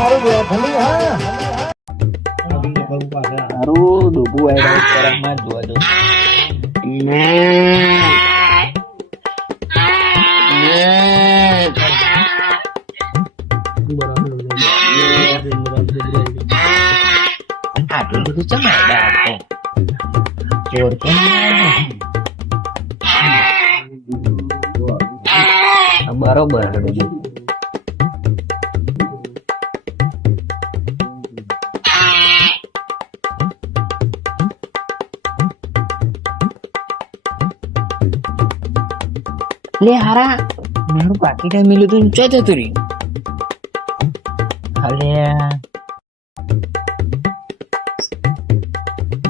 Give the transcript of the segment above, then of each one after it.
મારું બેઠલું હા મારું ડૂબું આવ્યું કરમમાં જોવા દો આટલું બધું ચમ આવ્યા ચોર તો બરોબર લે હારા. મારું પાકીટ મિલું તું ચો જતું રહ્યું? અલે.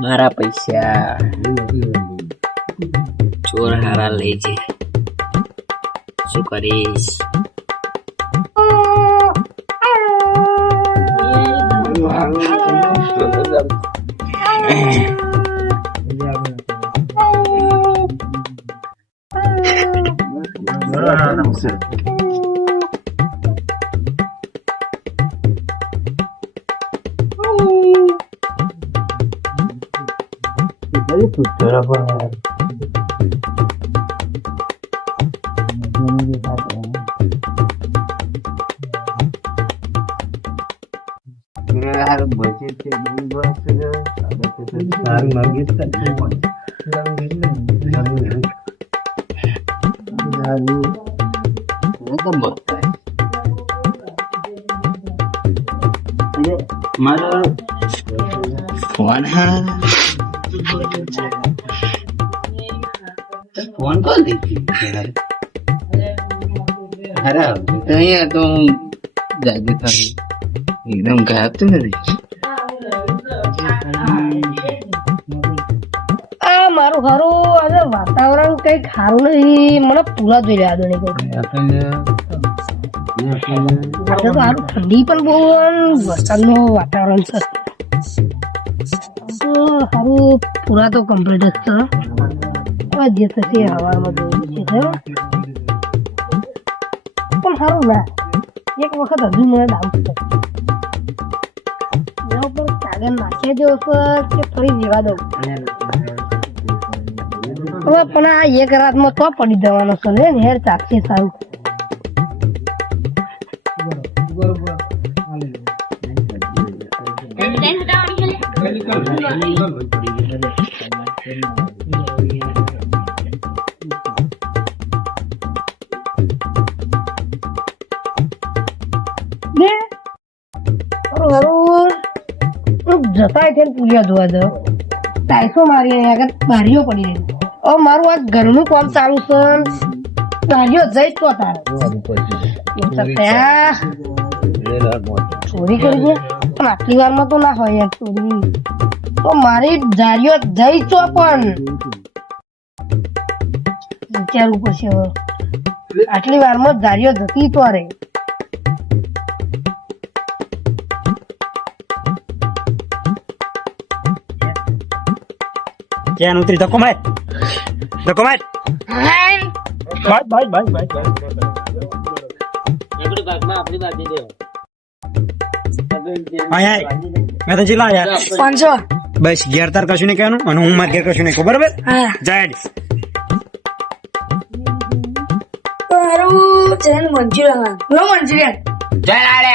મારા પૈસા. ચોર હારા લઈ છે શું કરીશ? 여기 또 여러분 그래야 하는 뭐지? 인버스가 난 망겠다. 난 망겠는데. 난 망겠는데. 난 내가 못해. 이게 말을 좋아하나? ફોન કોણ આ મારું હારું આજે વાતાવરણ કઈ સારું નહીં મને પૂરા જોઈ રહ્યા હારું ઠંડી પણ બહુ અને વરસાદનું વાતાવરણ છે. હારું પૂરા તો કમ્પ્લીટ જ છે. હવે જે થશે હવામાં જોયું છે. પણ સારું ના એક વખત હજુ મને ડાઉટ છે. એના ઉપર કાગળ જેવો છે કે ફરી જેવા દઉં હવે પણ આ એક રાતમાં તો પડી જવાનો છે ને હેર ચાખશે સારું. ને હારું જતાય થઈને પૂર્યા ધોવા ટાઈસો મારી અહીંયા આગળ બારીઓ પડી રહી મારું આ ઘરનું કામ ચાલુ છે. બારીઓ જઈ તો તારે. ચોરી કરી છે પણ આટલી વારમાં તો ના હોય યાર ચોરી. તો મારી જારીઓ જઈ છો પણ. વિચારવું પડશે હવે. આટલી વારમાં જારીઓ જતી તો રે. ક્યાં ઉતરી ધક્કો માર. ધક્કો માર. બાય બાય બાય બાય આય આય મેં તો ચીલા યાર પાંચસો. બસ ઘેર તાર કશું નહીં કહેવાનું અને હું માર ઘેર કશું નહીં કહું બરાબર જાય જાડ ચેન મંચુરિયન નો મંચુરિયન. ચાલ આલે.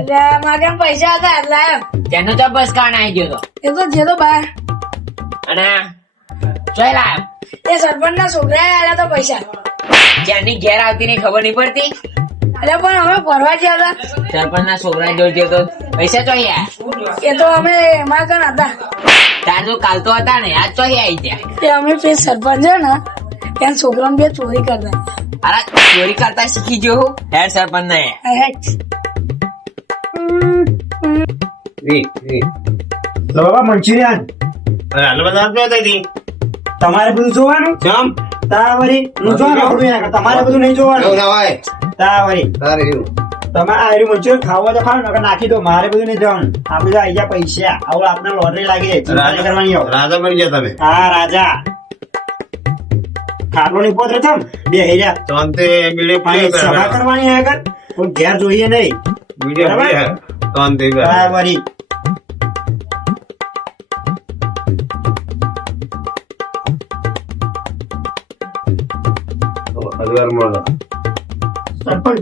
એટલે મારે પૈસા હતા? એટલે. તેનો તો બસ કાણ આવી ગયો તો. એ તો જે તો બહાર અને ચાલ આ એ સરપંચ ના છોકરા આયા તો પૈસા. જેની ઘેર આવતી ની ખબર નહીં પડતી? એટલે પણ અમે ફરવા ગયા હતા. સરપંચ ના છોકરા જોડે ગયો તો. પૈસા આયા એ તો અમે એમાં કણ હતા. તાર તો કાલ તો હતા ને આજ ચોઈ આવી ગયા. એ અમે પેલા સરપંચ છે ને ત્યાં છોકરાને બે ચોરી કરતા. અરે ચોરી કરતા શીખી ગયો હેડ સરપંચ ને તો બાબા મંચુરિયન તમારે બધું જોવાનું? તારા વળી હું જો રાખું એના કરતા. તમારે બધું નહીં જોવાનું? તારા વળી તમે આ મંચુરિયન ખાવું તો ખાવ નકર નાખી દો મારે બધું નહીં જોવાનું આપણે આઈ ગયા પૈસા. આવું આપણે લોટરી લાગી જાય કરવાની રાજા બની ગયા તમે? હા રાજા. ખાટલો ની પોતરે થમ બે હેર્યા તો અંતે બીડી સભા કરવાની. આગળ. પણ ઘેર જોઈએ નહીં. બરાબર? હા, વળી. સરપંચ હું.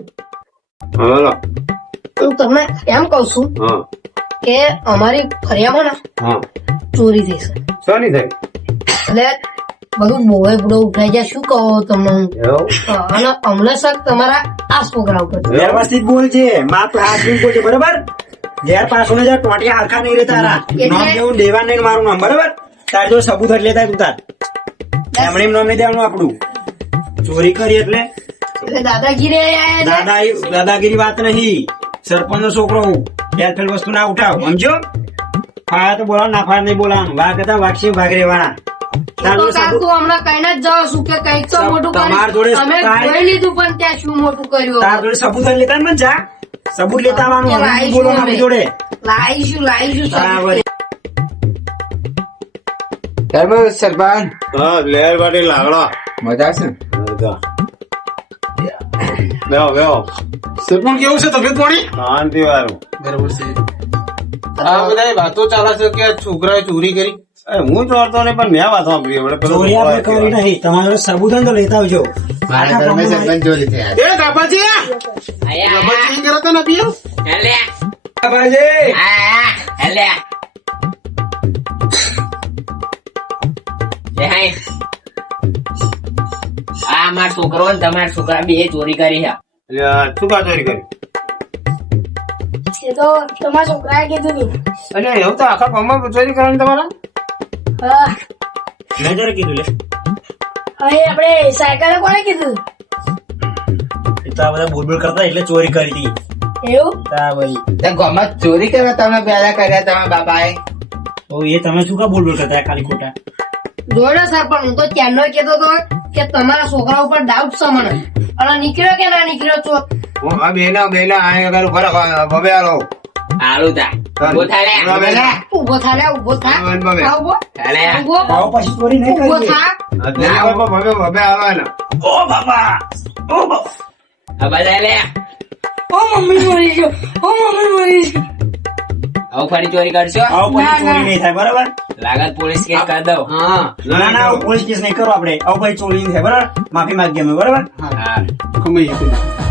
તમને એમ કઉ છું કે અમારી ફરિયામાં ને ચોરી થઈ છે. એટલે બધું બોવે બુડો ઉઠાઈ જાય શું કહો તમને? અને અમને શક તમારા આ છોકરા ઉપર. વ્યવસ્થિત બોલ છે માપ હાથવીન બોલ છે બરાબર? ઘેર પાછો ને જાય ટોટિયા હરખા નહીં રહેતા તારા નામ જેવું દેવા નહીં મારું નામ બરાબર? તાર જો સબૂત લેતા તું તાર એમણે એમ નામ નહીં દેવાનું આપણું. ચોરી કરી એટલે દાદાગીરી દાદા દાદાગીરી વાત નહીં. સરપંચ નો છોકરો હું. ફેર ફેર વસ્તુ ના ઉઠાવ. સમજો? ફાયા તો બોલાવ ના ફાયા નહીં બોલાવ વાઘ હતા વાગશે ભાગ રહેવાના. તાર તો સબૂત- કાકુ હમણાં કઈને જ જાઉં છું લેતા આવવાનું. જોડે. લાવીશું લાવીશું સરપંચ. હા લેર લાગડો. મજા છે બેહો બેહો સરપંચ કેવું છે તબિયત પાણી શાંતિ વાળું બરોબર છે આ બધા વાતો ચાલે છે કે છોકરાએ ચોરી કરી હું ચોરતો નહીં પણ મેં વાત સાંભળી હવે ચોરી આપણે કરી નહીં તમારા જોડે સબૂત હોય ને તો લેતા આવજો。મારા ઘરમાં સરપંચ ચોરી થયા એ ગાભાજી ગાભાજી કરો તો નથી બાબાજી! આ મારા છોકરો ને તમારા છોકરા બે ચોરી કરી છે. શું કા ચોરી કરી? એ તો તમારા છોકરાએ કીધું નહીં અને એવું તો આખા ગામમાં ચોરી કરવાની તમારા? હા, મેં જરા કીધું લે? અહીં આપણે સાયકલ કોણે કીધું? એ તો આ બધા બોલ બોલ કરતા એટલે ચોરી કરી હતી. એવું? તા ભાઈ. તે ગામમાં ચોરી કરવા તમે પેલા કર્યા તમારા બાપાએ? તો એ તમે શું કા બોલ બોલ કરતા ખાલી ખોટા? જોડે સર પણ હું તો ત્યાંનો કહેતો હતો કે તમારા છોકરા ઉપર ડાઉટ છે મને. અને નીકળ્યો કે ના નીકળ્યો છો? આ બેના બેના આ અગર ઊભા હવે આરો આલો તા. ઊભો થા લે. ઊભા બે લે. ઊભો થા લે ઊભો થા. હા, થા ઊભો. ઊભો. પછી ચોરી નહીં ઊભો થા. આ તેની ઉપર બબે બબે આવે ને ઓ બાપા. ઓ બાપા આ બધા લે. ઓ મમ્મી મરી ગયો. ઓ મમ્મી મરી ગયો. હવે ફરી ચોરી કરશો? આવો પછી ચોરી નહીં થાય બરાબર? લાગત પોલીસ કેસ કરી દઉં. હા. ના ના પોલીસ કેસ નહીં કરો આપણે. આવું ચોરી છે થાય બરાબર? માફી માંગીએ અમે બરાબર? હા. કમાઈ